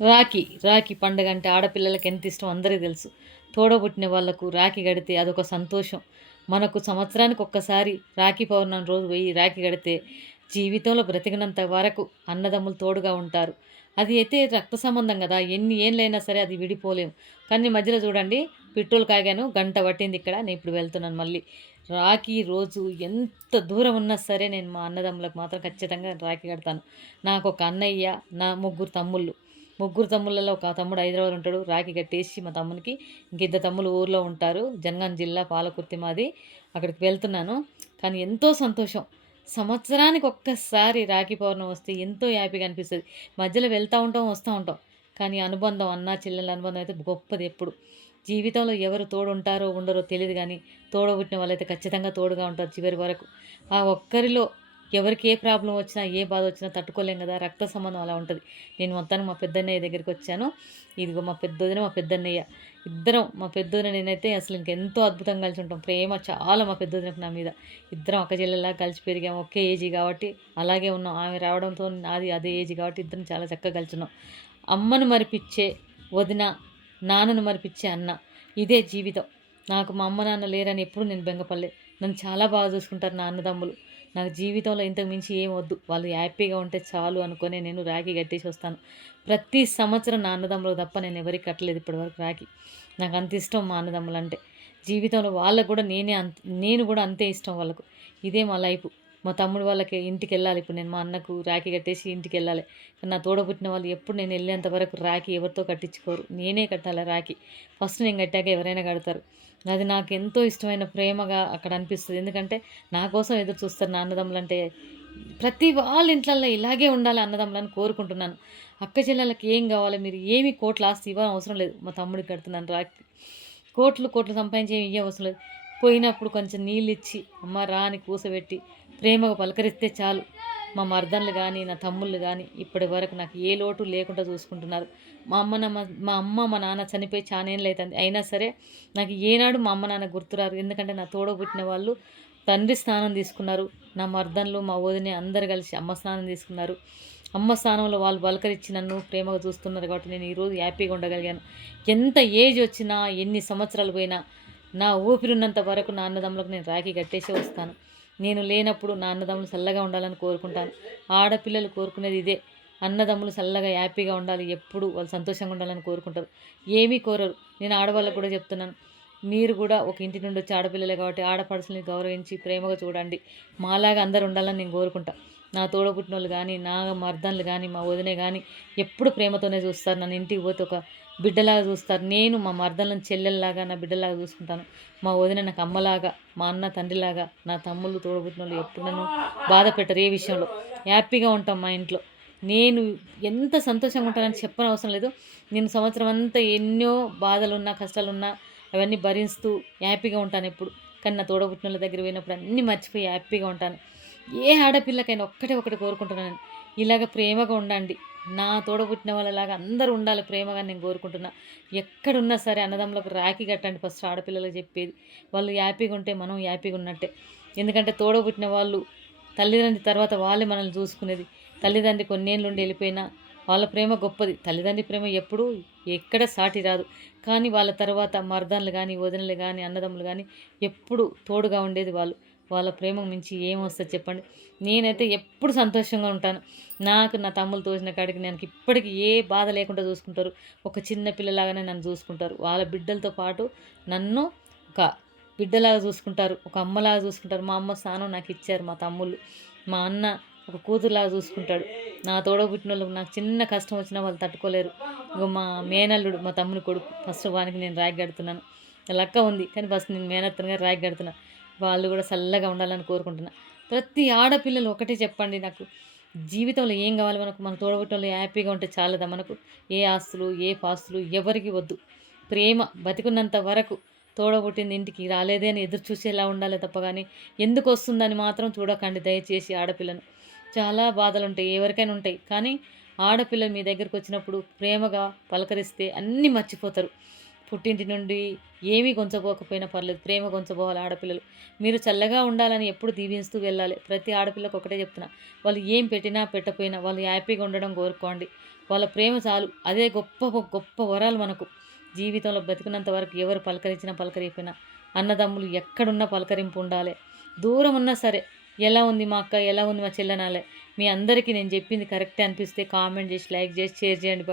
రాఖీ పండుగ అంటే ఆడపిల్లలకి ఎంత ఇష్టం అందరికీ తెలుసు. తోడబుట్టిన వాళ్ళకు రాఖీ కడితే అదొక సంతోషం. మనకు సంవత్సరానికి ఒక్కసారి రాఖీ పౌర్ణమి రోజు పోయి రాఖీ కడితే జీవితంలో బ్రతికినంత వరకు అన్నదమ్ములు తోడుగా ఉంటారు. అది అయితే రక్త సంబంధం కదా! ఎన్ని ఏళ్ళైనా సరే అది విడిపోలేము. కానీ మధ్యలో చూడండి, పెట్రోల్ కాగాను గంట పట్టింది ఇక్కడ. నేను ఇప్పుడు వెళ్తున్నాను మళ్ళీ. రాఖీ రోజు ఎంత దూరం ఉన్నా సరే నేను మా అన్నదమ్ములకు మాత్రం ఖచ్చితంగా రాఖీ కడతాను. నాకొక అన్నయ్య, నా ముగ్గురు తమ్ముళ్ళు. ముగ్గురు తమ్ముళ్ళలో ఒక తమ్ముడు హైదరాబాద్‌లో ఉంటాడు. రాఖీ కట్టేసి మా తమ్మునికి, ఇంకిద్దరు తమ్ముళ్ళు ఊర్లో ఉంటారు. జనగాం జిల్లా పాలకుర్తి మాది. అక్కడికి వెళ్తున్నాను. కానీ ఎంతో సంతోషం. సంవత్సరానికి ఒక్కసారి రాఖీ పౌర్ణమి వస్తే ఎంతో హ్యాపీగా అనిపిస్తది. మధ్యలో వెళ్తా ఉంటాం, వస్తా ఉంటాం. కానీ అనుబంధం అన్నా చెల్లెల అనుబంధం అయితే గొప్పది ఎప్పుడు. జీవితంలో ఎవరు తోడుంటారో, ఉండరో తెలీదు గానీ, తోడబుట్టిన వాళ్ళైతే ఖచ్చితంగా తోడుగా ఉంటారు చివరి వరకు. ఆ ఒక్కరిలో ఎవరికి ఏ ప్రాబ్లమ్ వచ్చినా, ఏ బాధ వచ్చినా తట్టుకోలేం గదా! రక్త సంబంధం అలా ఉంటది. నేను మొత్తానికి మా పెద్దన్నయ్య దగ్గరికొచ్చాను. ఇదిగో మా పెద్దొదిన, మా పెద్దన్నయ్య. ఇద్దరం మా పెద్దొదిన నేనైతే అసలు ఇంకెంతో అద్భుతంగా కలిసి ఉంటాం. ప్రేమ చాలా మా పెద్దొదినకు నా మీద. ఇద్దరం అక్క చెల్లెల్లాగా కలిసి పెరిగాము. ఒకే ఏజీ కాబట్టి అలాగే ఉన్నాం. ఆమె రావడంతో నాది అదే ఏజ్ కాబట్టి ఇద్దరం చాలా చక్కగా కలిసున్నాం. అమ్మను మరిపిచ్చే వదిన, నాన్నను మరిపిచ్చే అన్న. ఇదే జీవితం. నాకు మా అమ్మ, నాన్న లేరని ఎప్పుడు నేను బెంగపడలే. నన్ను చాలా బాగా చూసుకుంటారు నా అన్నదమ్ములు. నాకు జీవితంలో ఇంతకు మించి ఏం వద్దు. వాళ్ళు హ్యాపీగా ఉంటే చాలు అనుకునే నేను రాఖీ కట్టేసి వస్తాను. ప్రతి సంవత్సరం నా అన్నదమ్ములకు తప్ప నేను ఎవరికీ కట్టలేదు ఇప్పటివరకు రాఖీ. నాకు అంత ఇష్టం మా అన్నదమ్ములంటే. జీవితంలో వాళ్ళకు కూడా నేను కూడా అంతే ఇష్టం వాళ్ళకు. ఇదే మా లైఫ్. మా తమ్ముడు వాళ్ళకి ఇంటికెళ్ళాలి ఇప్పుడు నేను. మా అన్నకు రాఖీ కట్టేసి ఇంటికెళ్ళాలి. కానీ నా తోడబుట్టిన వాళ్ళు ఎప్పుడు నేను వెళ్ళేంత వరకు రాఖీ ఎవరితో కట్టించుకోరు. నేనే కట్టాలి రాఖీ. ఫస్ట్ నేను కట్టాక ఎవరైనా కడతారు. అది నాకు ఎంతో ఇష్టమైన ప్రేమగా అక్కడ అనిపిస్తది. ఎందుకంటే నా కోసం ఎదురు చూస్తారు నా అన్నదమ్ములంటే. ప్రతి వాళ్ళ ఇంట్లల్లో ఇలాగే ఉండాలి అన్నదమ్ములని కోరుకుంటున్నాను. అక్క చెల్లెళ్ళకి ఏం కావాలి, మీరు ఏమి కోట్ల ఆస్తి ఇవ్వని అవసరం లేదు. మా తమ్ముడికి కడుతున్నాను రాఖీ. కోట్లు కోట్లు సంపాదించి ఏమి ఇయ్య అవసరం లేదు. పోయినప్పుడు కొంచెం నీళ్ళిచ్చి, అమ్మ రా అని కూసబెట్టి, ప్రేమగా పలకరిస్తే చాలు. మా మరదళ్ళు గానీ, నా తమ్ముళ్ళు గానీ ఇప్పటి వరకు నాకు ఏ లోటు లేకుండా చూసుకుంటున్నారు. మా అమ్మ, మా నాన్న చనిపోయి చానేళ్ళు అయితంది. అయినా సరే నాకు ఏనాడు మా అమ్మ, నాన్న గుర్తురారు. ఎందుకంటే నా తోడబుట్టిన వాళ్ళు తండ్రి స్థానం తీసుకున్నారు. నా మరదళ్ళు, మా వదిన అందరూ కలిసి అమ్మ స్థానం తీసుకున్నారు. అమ్మ స్థానంలో వాళ్ళు పలకరించి నన్ను ప్రేమగా చూస్తున్నారు కాబట్టి నేను ఈరోజు హ్యాపీగా ఉండగలిగాను. ఎంత ఏజ్ వచ్చినా, ఎన్ని సంవత్సరాలు పోయినా, నా ఊపిరున్నంత వరకు నా అన్నదమ్ములకు నేను రాఖీ కట్టేసే వస్తాను. నేను లేనప్పుడు నా అన్నదమ్ములు చల్లగా ఉండాలని కోరుకుంటాను. ఆడపిల్లలు కోరుకునేది ఇదే. అన్నదమ్ములు చల్లగా హ్యాపీగా ఉండాలి, ఎప్పుడు వాళ్ళు సంతోషంగా ఉండాలని కోరుకుంటారు. ఏమీ కోరరు. నేను ఆడవాళ్ళకు కూడా చెప్తున్నాను. మీరు కూడా ఒక ఇంటి నుండి వచ్చే ఆడపిల్లలే కాబట్టి ఆడపడుచుల్ని గౌరవించి ప్రేమగా చూడండి. మాలాగా అందరూ ఉండాలని నేను కోరుకుంటా. నా తోడబుట్టినోళ్ళు కానీ, నా మరదళ్ళు కానీ, మా వదినే కానీ ఎప్పుడు ప్రేమతోనే చూస్తారు. నన్ను ఇంటికి పోతే ఒక బిడ్డలాగా చూస్తారు. నేను మా మరదళ్ళని చెల్లెల్లాగా, నా బిడ్డలాగా చూసుకుంటాను. మా వదిన నాకు అమ్మలాగా, మా అన్న తండ్రిలాగా, నా తమ్ముళ్ళు తోడబుట్టినోళ్ళు ఎప్పుడు నన్ను బాధ పెట్టరు ఏ విషయంలో. హ్యాపీగా ఉంటాం మా ఇంట్లో. నేను ఎంత సంతోషంగా ఉంటానని చెప్పనవసరం లేదు. నేను సంవత్సరం అంతా ఎన్నో బాధలున్నా, కష్టాలున్నా అవన్నీ భరిస్తూ హ్యాపీగా ఉంటాను ఎప్పుడు. కానీ నా తోడబుట్టినోళ్ళ దగ్గర పోయినప్పుడు అన్నీ మర్చిపోయి హ్యాపీగా ఉంటాను. ఏ ఆడపిల్లకైనా ఒక్కటే ఒకటి కోరుకుంటున్నాను. ఇలాగ ప్రేమగా ఉండండి. నా తోడబుట్టిన వాళ్ళలాగా అందరూ ఉండాలి ప్రేమగా నేను కోరుకుంటున్నా. ఎక్కడున్నా సరే అన్నదమ్ములకు రాఖీ కట్టండి ఫస్ట్ ఆడపిల్లలకు చెప్పేది. వాళ్ళు హ్యాపీగా ఉంటే మనం హ్యాపీగా ఉన్నట్టే. ఎందుకంటే తోడబుట్టిన వాళ్ళు తల్లిదండ్రి తర్వాత వాళ్ళే మనల్ని చూసుకునేది. తల్లిదండ్రి కొన్నేళ్ళుండి వెళ్ళిపోయినా వాళ్ళ ప్రేమ గొప్పది. తల్లిదండ్రి ప్రేమ ఎప్పుడూ ఎక్కడ సాటి రాదు. కానీ వాళ్ళ తర్వాత మరదళ్ళు గానీ, వదినలు గానీ, అన్నదమ్ములు గానీ ఎప్పుడు తోడుగా ఉండేది వాళ్ళు. వాళ్ళ ప్రేమకు మించి ఏమొస్తది చెప్పండి. నేనైతే ఎప్పుడు సంతోషంగా ఉంటాను. నాకు నా తమ్ముళ్ళు తోచిన కాడికి నాకు ఇప్పటికి ఏ బాధ లేకుండా చూసుకుంటారు. ఒక చిన్న పిల్లలాగానే నన్ను చూసుకుంటారు. వాళ్ళ బిడ్డలతో పాటు నన్ను ఒక బిడ్డలాగా చూసుకుంటారు. ఒక అమ్మలాగా చూసుకుంటారు. మా అమ్మ స్థానం నాకిచ్చారు మా తమ్ముళ్ళు. మా అన్న ఒక కూతురులాగా చూసుకుంటాడు. నా తోడబుట్టినోళ్ళకి నాకు చిన్న కష్టం వచ్చినా వాళ్ళు తట్టుకోలేరు. ఇగో మా మేనల్లుడు మా తమ్ముని కొడుకు. ఫస్ట్ వానికి నేను రాఖీ కడుతున్నాను. వాళ్ళ అక్క ఉంది. కానీ ఫస్ట్ నేను మేనత్తనుగా రాఖీ కడుతున్నా. వాళ్ళు కూడా చల్లగా ఉండాలని కోరుకుంటున్నా. ప్రతి ఆడపిల్లలు ఒకటే చెప్పండి నాకు. జీవితంలో ఏం కావాలి మనకు? మన తోడబుట్టినోళ్ళు హ్యాపీగా ఉంటే చాలదా మనకు? ఏ ఆస్తులు, ఏ పాస్తులు ఎవరికీ వద్దు. ప్రేమ బతికున్నంత వరకు తోడబుట్టింది ఇంటికి రాలేదే అని ఎదురు చూసేలా ఉండాలే తప్ప గానీ, ఎందుకొస్తుందని మాత్రం చూడకండి దయచేసి ఆడపిల్లను. చాలా బాధలుంటాయి. ఎవరికైనా ఉంటాయి. కానీ ఆడపిల్లలు మీ దగ్గరకొచ్చినప్పుడు ప్రేమగా పలకరిస్తే అన్నీ మర్చిపోతారు. పుట్టింటి నుండి ఏమీ కొంచపోకపోయినా పర్లేదు, ప్రేమ కొంచపోవాలి ఆడపిల్లలు. మీరు చల్లగా ఉండాలని ఎప్పుడు దీవిస్తూ వెళ్ళాలి. ప్రతి ఆడపిల్లకు ఒకటే చెప్తున్నా. వాళ్ళు ఏం పెట్టినా, పెట్టకపోయినా వాళ్ళు హ్యాపీగా ఉండడం కోరుకోండి. వాళ్ళ ప్రేమ చాలు. అదే గొప్ప గొప్ప వరాలు మనకు. జీవితంలో బతికినంత వరకు ఎవరు పలకరించినా, పలకరియకపోయినా అన్నదమ్ములు ఎక్కడున్నా పలకరింపు ఉండాలె. దూరం ఉన్నా సరే, ఎలా ఉంది మా అక్క, ఎలా ఉంది మా చెల్లె అనాలే. మీ అందరికీ నేను చెప్పింది కరెక్టే అనిపిస్తే కామెంట్ చేసి, లైక్ చేసి, షేర్ చేయండి.